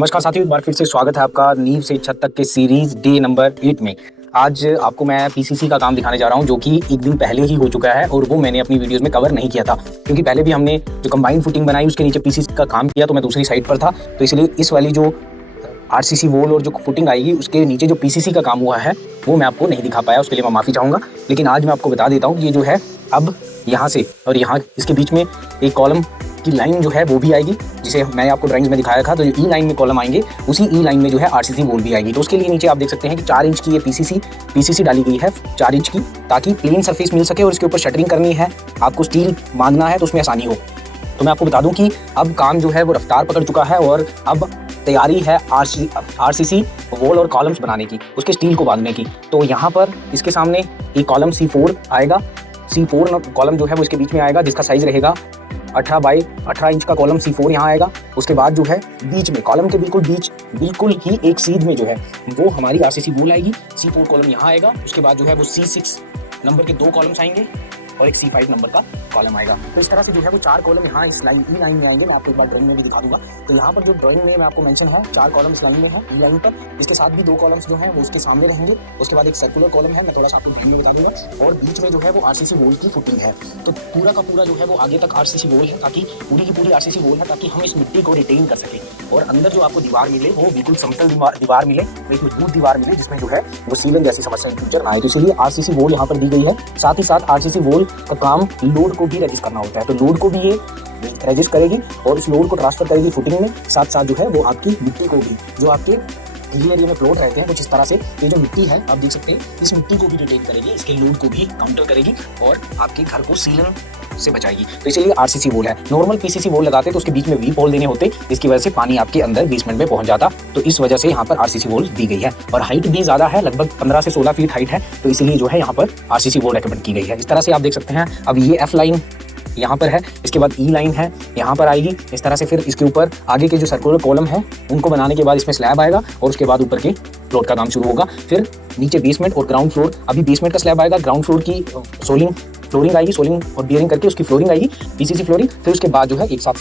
नमस्कार साथियों, एक बार फिर से स्वागत है आपका नींव से छत तक के सीरीज डे नंबर 8 में। आज आपको मैं पीसीसी का काम दिखाने जा रहा हूं, जो कि एक दिन पहले ही हो चुका है और वो मैंने अपनी वीडियोस में कवर नहीं किया था, क्योंकि पहले भी हमने जो कंबाइंड फुटिंग बनाई उसके नीचे पीसीसी का काम किया, तो मैं दूसरी साइड पर था, तो इसलिए इस वाली जो आरसीसी वॉल और जो फुटिंग आएगी उसके नीचे जो पीसीसी का काम हुआ है वो मैं आपको नहीं दिखा पाया, उसके लिए मैं माफ़ी चाहूँगा। लेकिन आज मैं आपको बता देता हूँ, ये जो है अब यहाँ से और यहाँ इसके बीच में एक कॉलम की लाइन जो है वो भी आएगी, जिसे मैंने आपको ड्राइंग्स में दिखाया था। तो जो ई लाइन में कॉलम आएंगे उसी ई लाइन में जो है आरसीसी वॉल भी आएगी। तो उसके लिए नीचे आप देख सकते हैं कि 4 इंच की ये पीसीसी डाली गई है, 4 इंच की, ताकि प्लेन सरफेस मिल सके और इसके ऊपर शटरिंग करनी है, आपको स्टील बांधना है तो उसमें आसानी हो। तो मैं आपको बता दूं कि अब काम जो है वो रफ्तार पकड़ चुका है और अब तैयारी है आरसीसी वॉल और कॉलम्स बनाने की, उसके स्टील को बांधने की। तो यहाँ पर इसके सामने एक कॉलम C4 आएगा, C4 कॉलम जो है वो इसके बीच में आएगा, जिसका साइज रहेगा 18 बाई 18 इंच का कॉलम C4 यहाँ आएगा। उसके बाद जो है बीच में कॉलम के बिल्कुल ही एक सीध में जो है वो हमारी आरसीसी वॉल आएगी। C4 कॉलम यहाँ आएगा। उसके बाद जो है वो C6 नंबर के 2 कॉलम्स आएंगे और एक C5 नंबर का कॉलम आएगा। तो इस तरह से जो है वो 4 कॉलम यहाँ इस लाइन ई लाइन में आएंगे। मैं आपको एक बार ड्राइंग में भी दिखा दूंगा। तो यहाँ पर जो ड्राइंग में मैं आपको मेंशन है 4 कॉलम इस लाइन में है, ई लाइन पर। इसके साथ भी 2 कॉलम्स जो हैं वो उसके सामने रहेंगे। उसके बाद एक सर्कुलर कॉलम है, मैं थोड़ा सा आपको ड्राइंग में बता दूंगा। और बीच में जो है वो आरसीसी वॉल की फुटिंग है। तो पूरा का पूरा जो है वो आगे तक आरसीसी वॉल है, ताकि पूरी की पूरी आरसीसी वॉल है, ताकि हम इस मिट्टी को रिटेन कर सकें और अंदर जो आपको दीवार मिले वो बिल्कुल समतल दीवार मिले, एक मजबूत दीवार मिले, जिसमें जो है वो सीलन जैसी समस्या इन फ्यूचर ना आए। तो इसलिए आरसीसी वॉल यहाँ पर दी गई है। साथ ही साथ आरसीसी वॉल का काम लोड को भी रजिस्ट करना होता है, तो लोड को भी ये रजिस्ट करेगी और उस लोड को ट्रांसफर करेगी फुटिंग में। साथ साथ जो है वो आपकी मिट्टी को भी, जो आपके हिली एरिया में प्लॉट रहते हैं कुछ इस तरह से, ये जो मिट्टी है आप देख सकते हैं, इस मिट्टी को भी रिटेन करेगी, इसके लोड को भी काउंटर करेगी और आपके घर को सीलन से बचाएगी। तो इसीलिए आरसीसी वॉल है। नॉर्मल पीसीसी वॉल लगाते तो उसके बीच में वी होल देने होते, जिसकी वजह से पानी आपके अंदर बेसमेंट में पहुंच जाता। तो इस वजह से यहाँ पर आरसीसी वॉल दी गई है और हाइट भी ज्यादा है, लगभग 15 से 16 फीट हाइट है। तो इसीलिए जो है यहाँ पर आरसीसी वॉल रेकमेंड की गई है। इस तरह से आप देख सकते हैं। अब ये एफ लाइन यहाँ पर है, इसके बाद ई लाइन है यहाँ पर आएगी इस तरह से। फिर इसके ऊपर आगे के जो सर्कुलर कॉलम है उनको बनाने के बाद इसमें स्लैब आएगा और उसके बाद ऊपर के फ्लोर का काम शुरू होगा। फिर नीचे बेसमेंट और ग्राउंड फ्लोर, अभी बेसमेंट का स्लैब आएगा, ग्राउंड फ्लोर की फ्लोरिंग आएगी, सोलिंग और बियरिंग करके उसकी फ्लोरिंग आएगी, पीसीसी फ्लोरिंग। फिर उसके बाद जो है एक साथ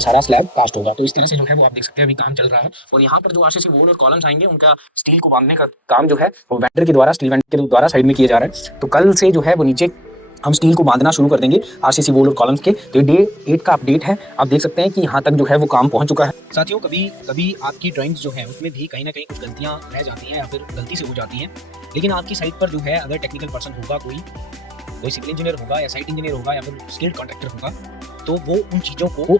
सारा स्लैब कास्ट होगा। तो इस तरह से जो है वो आप देख सकते हैं अभी काम चल रहा है। और यहाँ पर जो आरसीसी वॉल और कॉलम्स आएंगे उनका स्टील को बांधने का काम जो है वो वेंडर के द्वारा, स्टील वेंडर के द्वारा साइड में किया जा रहा है। तो कल से जो है वो नीचे हम स्टील को बांधना शुरू कर देंगे आरसीसी वॉल और कॉलम्स के। तो डे 8 का अपडेट है। आप देख सकते हैं कि यहाँ तक जो है वो काम पहुंच चुका है। साथियों, कभी आपकी ड्राइंग्स जो है उसमें भी कहीं ना कहीं कुछ गलतियां रह जाती हैं या फिर गलती से हो जाती हैं। लेकिन आपकी साइट पर जो है अगर टेक्निकल पर्सन होगा, कोई सिविल इंजीनियर होगा या साइट इंजीनियर होगा या फिर स्किल्ड कॉन्ट्रैक्टर होगा, तो वो उन चीज़ों को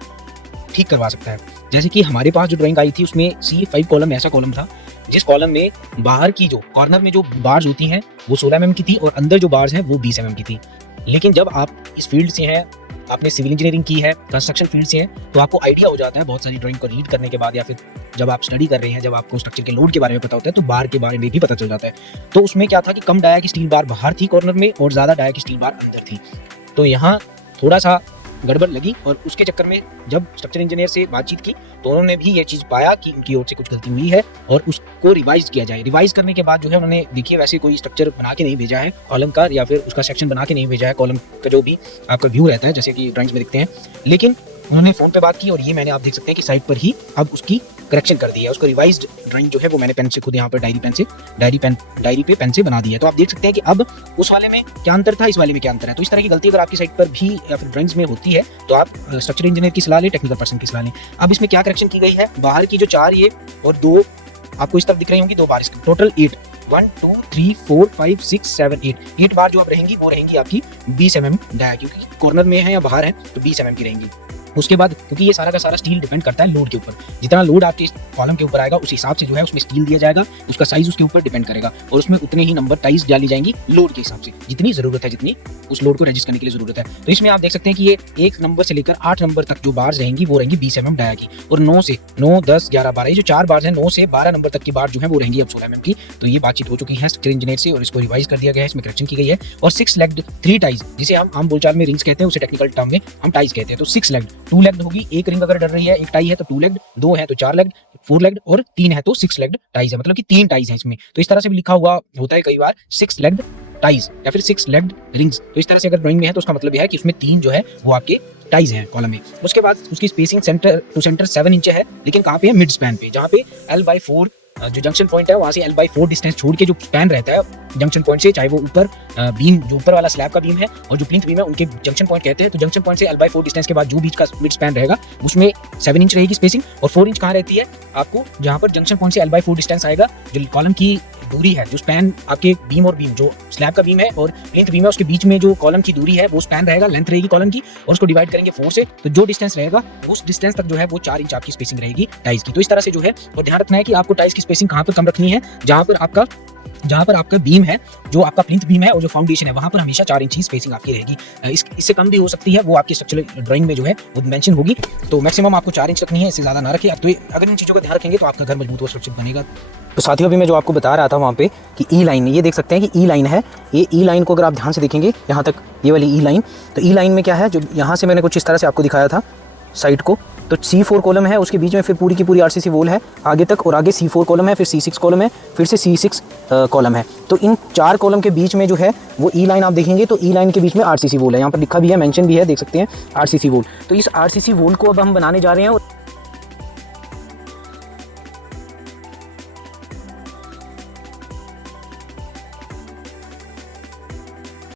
ठीक करवा सकता है। जैसे कि हमारे पास जो ड्राइंग आई थी उसमें C5 कॉलम ऐसा कॉलम था जिस कॉलम में बाहर की जो कॉर्नर में जो बार्स होती हैं वो 16 mm की थी और अंदर जो बार्स हैं वो 20 mm की थी। लेकिन जब आप इस फील्ड से हैं, आपने सिविल इंजीनियरिंग की है, कंस्ट्रक्शन फील्ड से हैं, तो आपको आइडिया हो जाता है बहुत सारी ड्राइंग को रीड करने के बाद, या फिर जब आप स्टडी कर रहे हैं, जब आपको स्ट्रक्चर के लोड के बारे में पता होता है तो बार के बारे में भी पता चल जाता है। तो उसमें क्या था कि कम डाया की स्टील बार बाहर थी कॉर्नर में और ज़्यादा डाया की स्टील बार अंदर थी। तो यहाँ थोड़ा सा गड़बड़ लगी और उसके चक्कर में जब स्ट्रक्चर इंजीनियर से बातचीत की तो उन्होंने भी ये चीज़ पाया कि उनकी ओर से कुछ गलती हुई है और उसको रिवाइज किया जाए। रिवाइज करने के बाद जो है उन्होंने, देखिए, वैसे कोई स्ट्रक्चर बना के नहीं भेजा है कॉलम का, या फिर उसका सेक्शन बना के नहीं भेजा है कॉलम का, जो भी आपका व्यू रहता है जैसे कि ड्राइंग्स में दिखते हैं। लेकिन उन्होंने फ़ोन पे बात की और ये मैंने, आप देख सकते हैं कि साइट पर ही अब उसकी करेक्शन कर दी है। उसको रिवाइज्ड ड्राइंग जो है वो मैंने पेन से खुद यहाँ पर डायरी पे पेन से बना दी है। तो आप देख सकते हैं कि अब उस वाले में क्या अंतर था, इस वाले में क्या अंतर है। तो इस तरह की गलती अगर आपकी साइट पर भी या फिर ड्राइंग्स में होती है तो आप स्ट्रक्चर इंजीनियर की सलाह लें, टेक्निकल पर्सन की सलाह लें। अब इसमें क्या करेक्शन की गई है, बाहर की जो 4 ये और 2 आपको इस तरफ दिख रही होंगी, 2 बार, टोटल 8, 1 2 3 4 5 6 7 8 बार जो अब रहेंगी वो रहेंगी आपकी 20 mm डाया, क्योंकि कॉर्नर में है या बाहर है तो 20 mm की रहेंगी। उसके बाद क्योंकि ये सारा का सारा स्टील डिपेंड करता है लोड के ऊपर, जितना लोड आपके कॉलम के ऊपर आएगा उस हिसाब से जो है उसमें स्टील दिया जाएगा, उसका साइज उसके ऊपर डिपेंड करेगा और उसमें उतने ही नंबर टाइज डाली जाएंगी लोड के हिसाब से, जितनी जरूरत है, जितनी उस लोड को रजिस्ट करने के लिए जरूरत है। तो इसमें आप देख सकते हैं कि ये 1 नंबर से लेकर 8 नंबर तक जो बार्स रहेंगी वो रहेंगी 20 mm डाया की, और 9 से 9 10 11 12 ये जो 4 बार्स हैं 9 से 12 नंबर तक की बार जो है वो रहेंगी अब 16 mm की। तो ये बातचीत हो चुकी है स्ट्रक्चर इंजीनियर से और इसको रिवाइज कर दिया गया है, इसमें करेक्शन की गई है। और 6 लेग्ड 3 टाइज, जिसे हम आम बोलचाल में रिंग्स कहते हैं, उसे टेक्निकल टर्म में हम टाइज कहते हैं। तो 6 लेग्ड 2 लेग्ड होगी, एक रिंग अगर डर रही है, एक टाई है तो 2 लेग्ड, 2 है तो 4 लेग्ड, 4 लेग्ड और 3 है तो 6 लेग्ड टाइज है, मतलब कि 3 टाइज है इसमें। तो इस तरह से भी लिखा हुआ होता है कई बार 6 लेग्ड टाइज या फिर 6 लेग्ड रिंग्स। तो इस तरह से अगर ड्राइंग में है तो उसका मतलब यह है कि उसमें 3 जो है वो आपके टाइज हैं कॉलम में। उसके बाद उसकी spacing centre to centre 7 inch है, लेकिन कहाँ पे है, मिड स्पैन पे, जहाँ पे L/4 जो जंक्शन पॉइंट है वहाँ से L/4 डिस्टेंस छोड़ के जो स्पैन रहता है जंक्शन पॉइंट से, चाहे वो ऊपर बीम जो ऊपर वाला स्लैब का बीम है और जो प्लिंथ बीम है उनके जंक्शन पॉइंट कहते हैं। तो जंक्शन पॉइंट से L/4 डिस्टेंस के बाद जो बीच का मिड स्पैन रहेगा उसमें 7 इंच रहेगी स्पेसिंग, और 4 इंच कहाँ रहती है आपको, जहाँ पर जंक्शन पॉइंट से L/4 डिस्टेंस आएगा, जो कॉलम की दूरी है, जो स्पैन आपके बीम और बीम जो स्लैब का बीम है और प्लिंथ बीम है उसके बीच में जो कॉलम की दूरी है वो स्पैन रहेगा, लेंथ रहेगी कॉलम की, और उसको डिवाइड करेंगे 4 से, तो जो डिस्टेंस रहेगा उस डिस्टेंस तक जो है वो 4 इंच आपकी स्पेसिंग रहेगी टाइल्स की। तो इस तरह से जो है, और ध्यान रखना है कि आपको टाइल्स की स्पेसिंग कहाँ पर कम रखनी है, जहाँ पर आपका बीम है, जो आपका प्लिंथ बीम है और जो फाउंडेशन है वहाँ पर हमेशा 4 इंच की स्पेसिंग आपकी रहेगी। इससे कम भी हो सकती है, वो आपकी स्ट्रक्चरल ड्राइंग में जो है वो मेंशन होगी। तो मैक्सिमम आपको 4 इंच रखनी है, इससे ज़्यादा ना रखें। तो अगर इन चीज़ों का ध्यान रखेंगे तो आपका घर मजबूत और सुरक्षित बनेगा। तो साथियों, अभी मैं जो आपको बता रहा था वहाँ पे कि ई लाइन, ये देख सकते हैं कि ई लाइन है, ये ई लाइन को अगर आप ध्यान से देखेंगे यहाँ तक, ये वाली ई लाइन, तो ई लाइन में क्या है, जो यहाँ से मैंने कुछ इस तरह से आपको दिखाया था साइड को, तो C4 कॉलम है, उसके बीच में फिर पूरी की पूरी RCC वॉल है आगे तक, और आगे C4 कॉलम है, फिर C6 कॉलम है, फिर से C6 कॉलम है। तो इन 4 कॉलम के बीच में जो है वो ई लाइन आप देखेंगे तो ई लाइन के बीच में RCC वॉल है, यहाँ पर लिखा भी है, मेंशन भी है, देख सकते हैं RCC वॉल। तो इस RCC वॉल को अब हम बनाने जा रहे हैं।